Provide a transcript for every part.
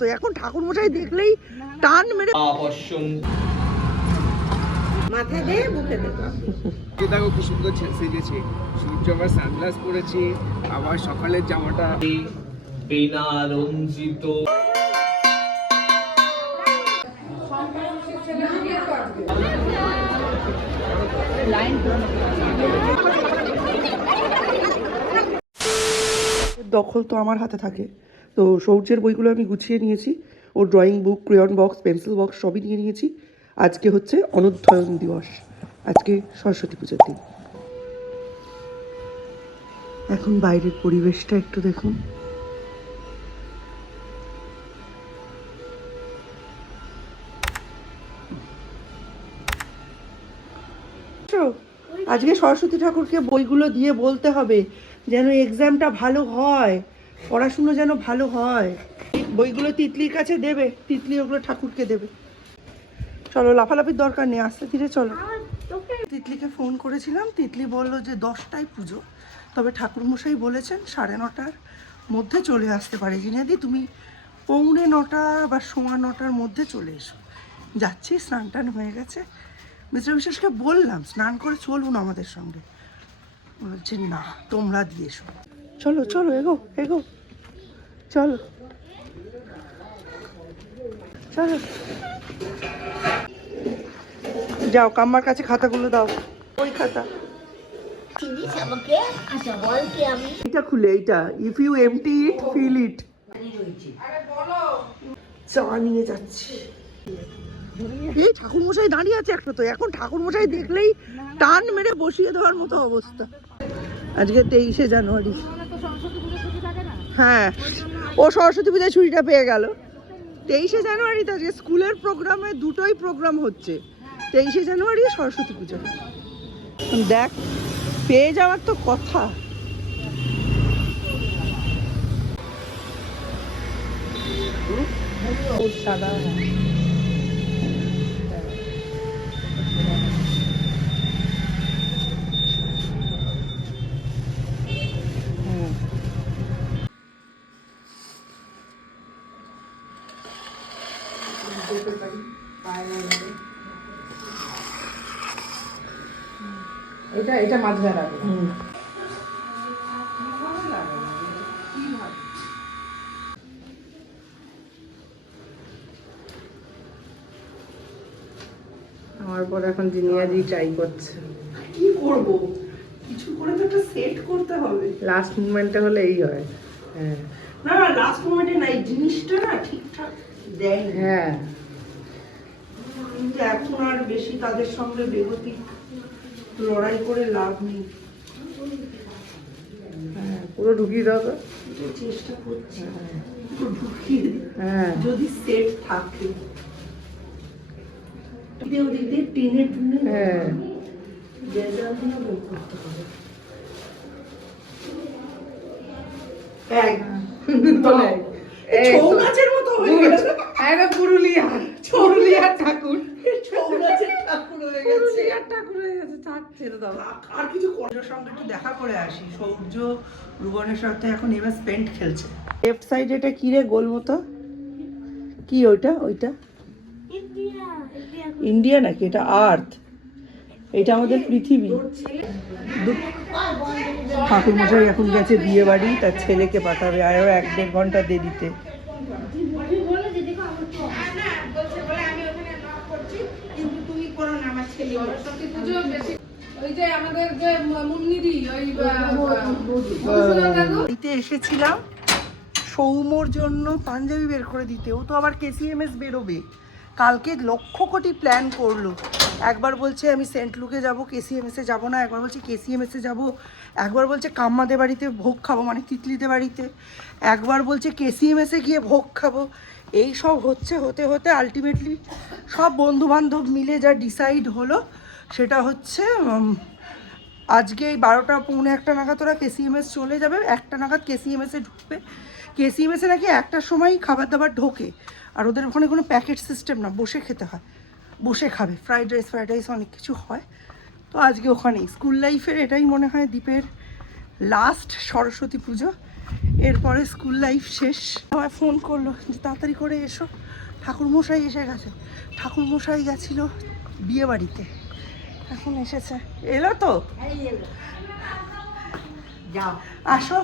তো এখন ঠাকুর মশাই দেখলেই টান মেরে মাথায় দে বুকে দে। দেখো কি সুন্দর সেজেছে, সূর্য আবার সানগ্লাস পরেছি, আবার সকালের জামাটা বিনা রঞ্জিত দখল তো আমার হাতে থাকে। তো সৌর্যের বইগুলো আমি গুছিয়ে নিয়েছি, ওর drawing book, crayon box, pencil box সবই নিয়ে নিয়েছি। আজকে হচ্ছে অনুধ্যায়ন দিবস, আজকে সরস্বতী পুজোর দিন। এখন বাইরের পরিবেশটা একটু দেখুন। আজকে সরস্বতী ঠাকুরকে বইগুলো দিয়ে বলতে হবে যেন এক্সামটা ভালো হয়, পড়াশুনো যেন ভালো হয়। বইগুলো তিতলির কাছে দেবে, তিতলি ওগুলো ঠাকুরকে দেবে। চলো, লাফালাফির দরকার নেই, আস্তে ধীরে চলো। তিতলিকে ফোন করেছিলাম, তিতলি বলল যে 10টায় পুজো, তবে ঠাকুরমশাই বলেছেন 9:30 মধ্যে চলে আসতে পারে। জিনিয়াদি তুমি 8:45 বা 9:15 মধ্যে চলে এসো। যাচ্ছি, স্নান টান হয়ে গেছে। মিস্টার বিশ্বাসকে বললাম স্নান করে চলুন আমাদের সঙ্গে, বলছে না তোমরা দিয়ে এসো। চলো চলো, এগো এগো, চলো চলো, যাও কাম্মার কাছে খাতাগুলো দাও। ওই খাতা এটা খুলে, এইটা if you empty it fill it. চা নিয়ে যাচ্ছি। এই ঠাকুর মশাই দাঁড়িয়ে আছে একটা, তো এখন ঠাকুর মশাই দেখলেই টান মেরে বসিয়ে দেওয়ার মতো অবস্থা। আজকে 23শে জানুয়ারি। হ্যাঁ, ও সরস্বতী পূজায় ছুটিটা পেয়ে গেল। 23শে জানুয়ারি তো আজকে স্কুলের প্রোগ্রামে দুটোই প্রোগ্রাম হচ্ছে, 23শে জানুয়ারি সরস্বতী পুজো। দেখ, পেয়ে যাওয়ার তো কথা। সাদা এটা এটা মাঝখানে রাখো। আমার পর এখন জিনিয়াদি ট্রাই করছে। কি করব, কিছু করে তো একটা সেট করতে হবে। লাস্ট মুভমেন্টে হলে এই হয়। হ্যাঁ না না, লাস্ট মোমেন্টে না, এই জিনিসটা না ঠিকঠাক দেয়। হ্যাঁ, কিন্তু এখন আর বেশি তাদের সঙ্গে বেগতিক লড়াই করে লাভ নেই। হ্যাঁ পুরো ঢুকিয়ে দাও তো। চেষ্টা করছি পুরো ঢুকিয়ে দিই, হ্ঁ যদি সেট থাকে। ওদিক দিয়ে টেনে টুনে হ্যাঁ বেজাল দিয়ে বের করতে হবে। ছৌ নাচের মতো হয়ে গেছে। একদম পুরুলিয়া, পুরুলিয়ার ঠাকুর, ছৌ নাচের ঠাকুর হয়ে গেছে। পুরুলিয়ার ঠাকুর হয়ে গেছে। থাক, ছেড়ে দাও। আর কিছু করার সঙ্গে একটু দেখা করে আসি। সৌর্য রুবনের সাথে এখন এমএস পেন্ট খেলছে। লেফট সাইড এটা কি রে, গোল মতো কি? ওইটা ওইটা ইন্ডিয়া নাকি? এটা আর্থ, এটা আমাদের পৃথিবী। ঠাকুর মশাই এখন গেছে বিয়ে বাড়ি, তার ছেলেকে পাঠাবে আরো 1-1.5 ঘন্টা দেরিতে। এসেছিলাম সৌম্যর জন্য পাঞ্জাবি বের করে দিতে, ও তো আবার কেসিএমএস বেরোবে কালকে। লক্ষ কোটি প্ল্যান করলো। একবার বলছে আমি সেন্ট লুকে যাবো, কেসিএমএসে যাবো না। একবার বলছে কেসিএমএসে যাবো, একবার বলছে কাম্মাদের বাড়িতে ভোগ খাবো, মানে তিতলিদের বাড়িতে। একবার বলছে কেসিএমএসে গিয়ে ভোগ খাবো। এই সব হচ্ছে, হতে হতে আলটিমেটলি সব বন্ধুবান্ধব মিলে যা ডিসাইড হলো সেটা হচ্ছে আজকে এই 12টা পৌনে 1টা নাগাদ ওরা কেসিএমএস চলে যাবে, 1টা নাগাদ কেসিএমএসে ঢুকবে। কেসিএমএসে নাকি 1টার সময় খাবার দাবার ঢোকে, আর ওদের ওখানে কোনো প্যাকেট সিস্টেম না, বসে খেতে হয়, বসে খাবে। ফ্রাইড রাইস অনেক কিছু হয়। তো আজকে ওখানেই স্কুল লাইফের এটাই মনে হয় দীপের লাস্ট সরস্বতী পুজো। এরপরে স্কুল লাইফ শেষ। আমার ফোন করলো যে তাড়াতাড়ি করে এসো, ঠাকুরমশাই এসে গেছে। ঠাকুরমশাই গেছিল বিয়ে বাড়িতে, এখন এসেছে। এলো তো, যাও আসো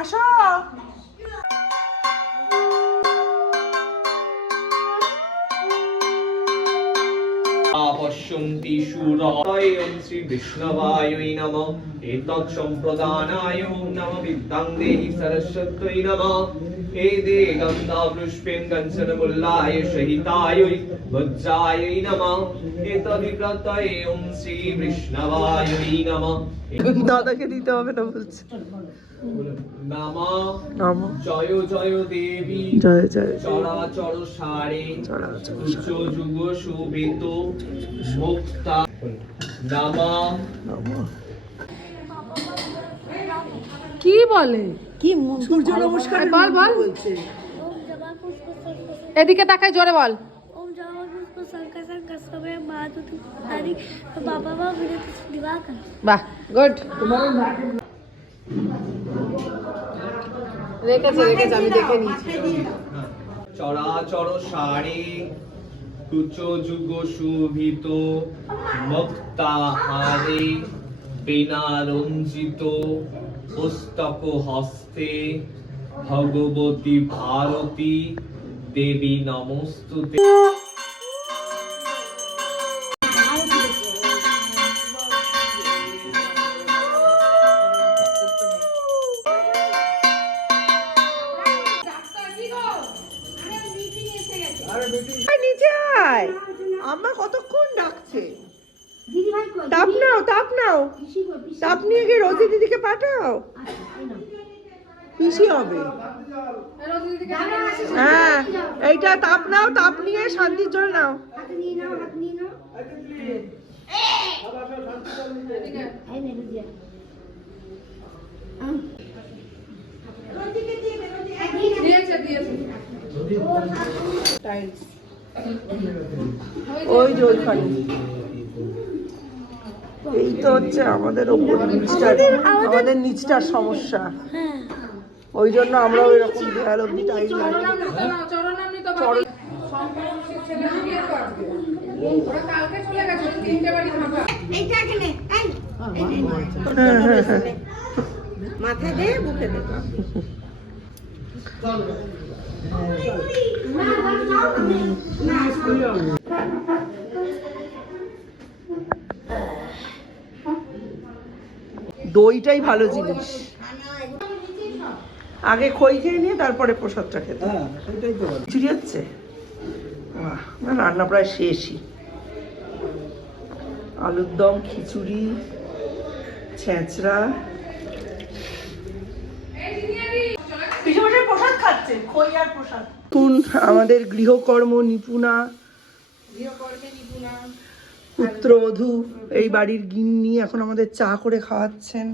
আসো। পশ্যন্তি শূরায় ওম শ্রী বিষ্ণবায় নমঃ এতৎ সম্প্রদানায় নমঃ বিদ্যাং দেহি সরস্বত্যৈ নমঃ এদে গন্ধা পুষ্পেন কাঞ্চনমূল্যায় সহিতায় বজ্রায় নমঃ এতদিব্রতয়ে ওম শ্রী বিষ্ণবায় নমঃ দাদাকে দিতে হবে না বলছে। নমঃ নমঃ জয় জয় দেবী জয় জয় চরাচর সারে উচ্চ যুগ শোভিত মুক্তা নমঃ। নমঃ। কি বলে? কি সূর্য নমস্কার বল বল, বলছে। এদিকে তাকায় জোরে বল। ओम जवाब उसको शंकर शंकर सबे बात तारी बाबा बाबा मेरे तो दिवाकर বাহ, গুড। রেখেছে রেখেছে, আমি দেখে নিয়েছি। চরাচর সারে কুচ যুগ শোভিত মুক্তাহারে বীণা রঞ্জিত পুস্তক হস্তে ভগবতী ভারতী দেবী নমস্তুতে। নিচে আয়, আম্মা কতক্ষণ ডাকছে। दीदी भाई को তাপ নাও, তাপ নাও, किसी को किसी তাপ নিয়ে গিয়ে রোজি দিদিকে পাঠাও। পিসি হবে। হ্যাঁ, এইটা তাপ নাও, তাপ নিয়ে শান্তির জল নাও। हाथ नहीं ना आई मेरे दिया টাইলস ওই যে ওইখানে। এই তো হচ্ছে আমাদের ওপর নিচটার, আমাদের নিচটার সমস্যা। ওই জন্য আমরাও এরকম দেয়াল অব্দি টাইল লাগি। মাথায় দে, বুকে দে। দইটাই ভালো জিনিস। আগে খই খেয়ে নিয়ে তারপরে প্রসাদটা খেতে। খিচুড়ি হচ্ছে, বাহ, না রান্না প্রায় শেষই। আলুর দম, খিচুড়ি, ছেঁচড়া। প্রসাদ খাচ্ছে, খই আর প্রসাদ। আমাদের গৃহকর্ম নিপুণা, পুত্রবধূ, এই বাড়ির গিন্নি এখন আমাদের চা করে খাওয়াচ্ছেন।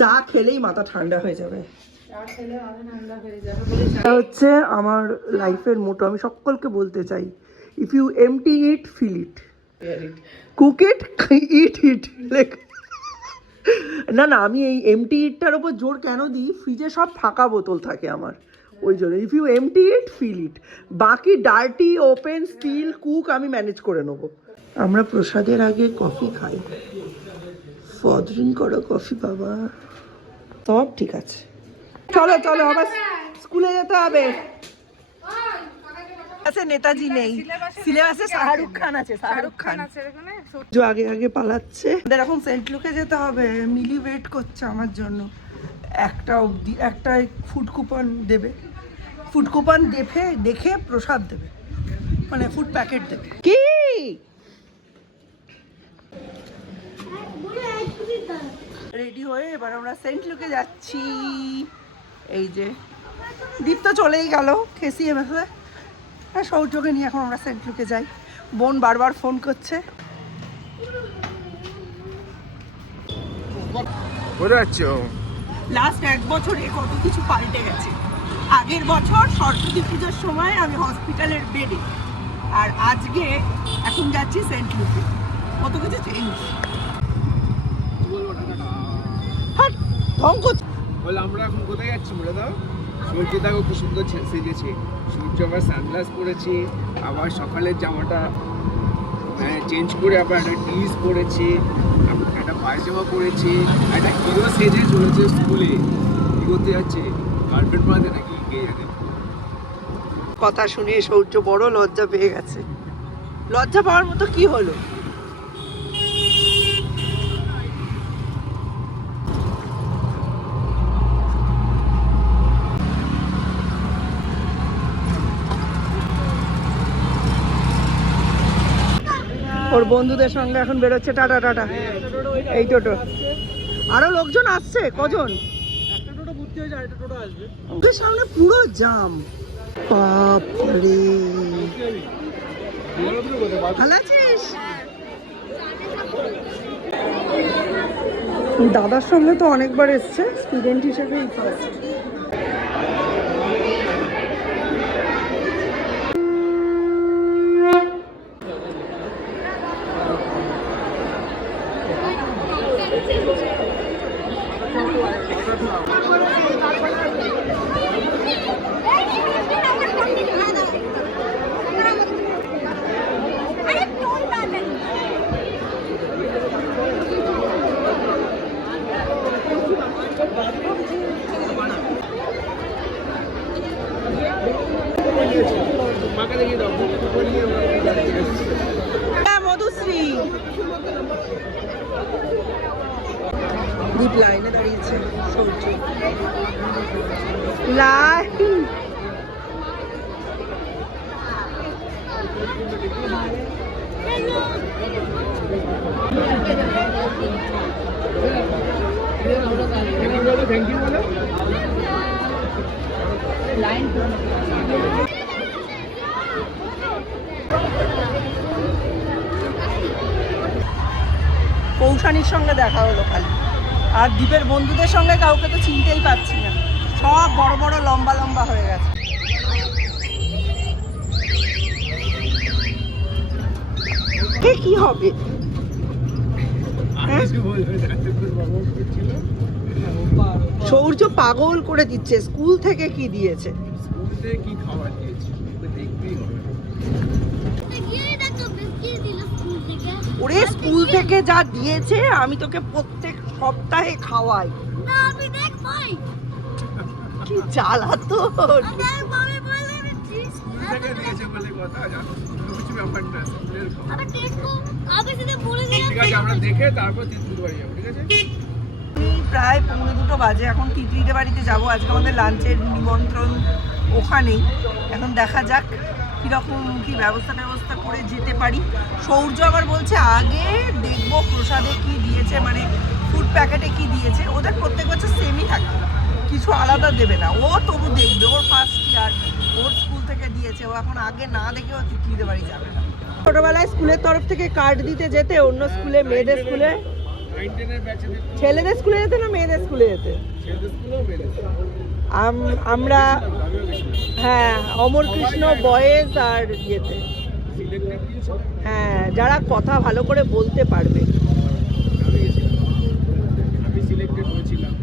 চা খেলেই মাথা ঠান্ডা হয়ে যাবে। এটা হচ্ছে আমার লাইফের মোটো। আমি সকলকে বলতে চাই, if you empty it, fill it, cook it, eat it. না না, আমি এই এমটি ইটটার ওপর জোর কেন দিই, ফ্রিজে সব ফাঁকা বোতল থাকে আমার, ওই জন্য। If you empty it, fill it. বাকি ডার্টি, ওপেন, স্টিল, কুক আমি ম্যানেজ করে নেবো। আমরা প্রসাদের আগে কফি খাই। ফদরিং করো কফি বাবা। সব ঠিক আছে, চলো চলো, আবার স্কুলে যেতে হবে। আছে নেতাজি নেই, সিলেবাসে শাহরুখ খান আছে, শাহরুখ খান যে আগে আগে পালাচ্ছে। আমাদের এখন সেন্ট লুকে যেতে হবে। মিলি ওয়েট করছে আমার জন্য। একটা অবধি একটা ফুড কুপন দেবে, ফুড কুপন দেখে প্রসাদ দেবে, মানে ফুড প্যাকেট দেবে। কি রেডি হয়ে এবার আমরা সেন্ট লুকে যাচ্ছি। এই যে দীপ তো চলেই গেল KCMF-এ, আর সৌর্যকে নিয়ে এখন আমরা সেন্ট লুকে যাই। বোন বারবার ফোন করছে। লাস্ট 1 বছরে কত কিছু পাল্টে গেছে। আগের বছর সরস্বতী পুজোর সময় আমি হসপিটালের বেডে, আর আজকে এখন যাচ্ছি সেন্ট লুকে। কত কিছু চেঞ্জ। বলবো টাটা। হাট ঢং করছে। বলে আমরা এখন কোথায় যাচ্ছি বলে দাও। সূর্য দেখো কি সুন্দর সেজেছে। সূর্য আবার সানগ্লাস পরেছি, আবার সকালের জামাটা চেঞ্জ করে আবার একটা টিস পরেছি, একটা পায়জামা পরেছি, একটা হিরো সেজে চলেছে স্কুলে। কি করতে যাচ্ছে? গার্লফ্রেন্ড বাঁধে নাকি কে জানে। কথা শুনে সূর্য বড় লজ্জা পেয়ে গেছে। লজ্জা পাওয়ার মতো কি হলো? ওর বন্ধুদের সঙ্গে এখন বেরোচ্ছে। Tata tata. এই টোটো আরো লোকজন আসছে। কজন? ওদের সামনে পুরো জাম। বাপরে, ভালো আছিস? দাদার সঙ্গে তো অনেকবার এসছে, স্টুডেন্ট হিসেবে ফার্স্ট। মাকে দেখিয়ে দাও। মধুশ্রী ডিপ লাইনে দাঁড়িয়েছে সূর্য। লাইন থ্যাংক ইউ বলো। কৌশানীর সঙ্গে দেখা হলো খালি, আর দীপের বন্ধুদের সঙ্গে কাউকে তো চিনতেই পারছি না, সব বড় বড় লম্বা লম্বা হয়ে গেছে। কে কি হবে? সূর্য পাগল করে দিচ্ছে। স্কুল থেকে কি দিয়েছে? স্কুল থেকে কি খাবার দিয়েছে দেখতেই হবে। ওরে স্কুল থেকে যা দিয়েছে আমি তোকে প্রত্যেক সপ্তাহে খাওয়াই। কি জ্বালা তোর। দিয়েছে বলে কথা, কিছু ব্যাপার না। ঠিক আছে, আমরা দেখে তারপর তিতুল বাড়ি যাবো। ঠিক আছে, প্রায় 2:45 বাজে। এখন তিতলিদের বাড়িতে যাব। আজকে আমাদের লাঞ্চের নিমন্ত্রণ ওখানেই। এখন দেখা যাক কীরকম কি ব্যবস্থা করে যেতে পারি। সূর্য আবার বলছে আগে দেখবো প্রসাদে কি দিয়েছে, মানে ফুড প্যাকেটে কি দিয়েছে। ওদের প্রত্যেক বছর সেমই থাকে, কিছু আলাদা দেবে না। ও তবু দেখবে, ওর ফার্স্ট ইয়ার, ওর স্কুল থেকে দিয়েছে। ও এখন আগে না দেখে ও তিতলিদের বাড়ি যাবে না। ছোটবেলায় স্কুলের তরফ থেকে কার্ড দিতে যেতে অন্য স্কুলে, মেয়েদের স্কুলে। 9-10 এর ব্যাচে ছেলেদের স্কুলে যেতে না মেয়েদের স্কুলে যেতে? ছেলেদের স্কুলেও পেয়েছে। আমরা হ্যাঁ অমর কৃষ্ণ বয়েজ আর ইয়েতে। সিলেক্টেড দিয়েছে। হ্যাঁ, যারা কথা ভালো করে বলতে পারবে। আমি সিলেক্টেড হয়েছিলাম।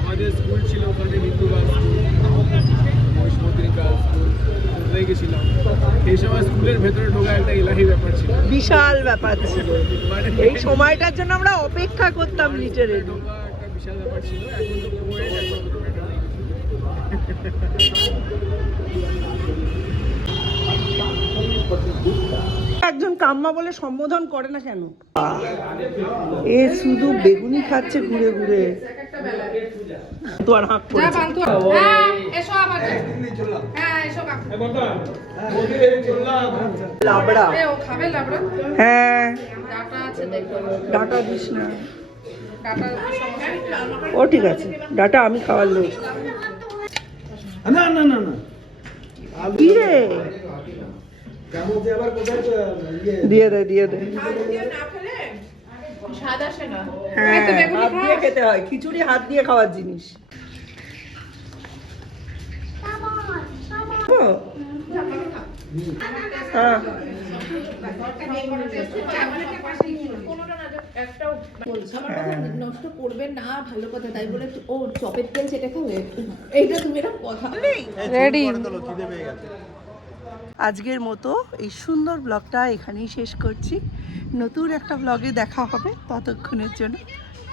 আমাদের স্কুল ছিল ওখানে বিন্দুবাগ স্কুল, মহিষমতি গার্লস স্কুল, ওখানে গেছিলাম। এই সময় স্কুলের ভেতরে ঢোকা একটা ইলাহি ব্যাপার ছিল, বিশাল ব্যাপার ছিল। মানে এই সময়টার জন্য আমরা অপেক্ষা করতাম লিটারেলি। ঢোকা একটা বিশাল ব্যাপার ছিল। এখন তো কোয়েড, এখন তো ব্যাপার নেই। একজন কাম্মা বলে সম্বোধন করে না কেন? এ শুধু বেগুনি খাচ্ছে ঘুরে ঘুরে। তো আর হাঁক পড়েছে। লাবড়া। হ্যাঁ, ডাটা দিস না। ও ঠিক আছে, ডাটা আমি খাওয়ার লোক। না না না না কি রে? দিয়ে দে দিয়ে দে। হ্যাঁ, হাত দিয়ে খেতে হয়। খিচুড়ি হাত দিয়ে খাওয়ার জিনিস। ও, হ্যাঁ নষ্ট করবেন না, ভালো কথা, তাই বলে ও চপের তেল চেটে খাবে, এইটা তুমি একটা কথা। রেডি। আজকের মতো এই সুন্দর ব্লগটা এখানেই শেষ করছি। নতুন একটা ব্লগে দেখা হবে, ততক্ষণের জন্য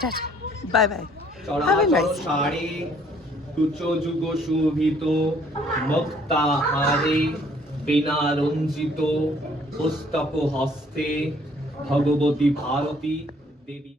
tata, bye bye, have a চরাচর নাইস সারে কুচ যুগ শোভিত মুক্তাহারে বীণা রঞ্জিত পুস্তক হস্তে ভগবতী ভারতী দেবী।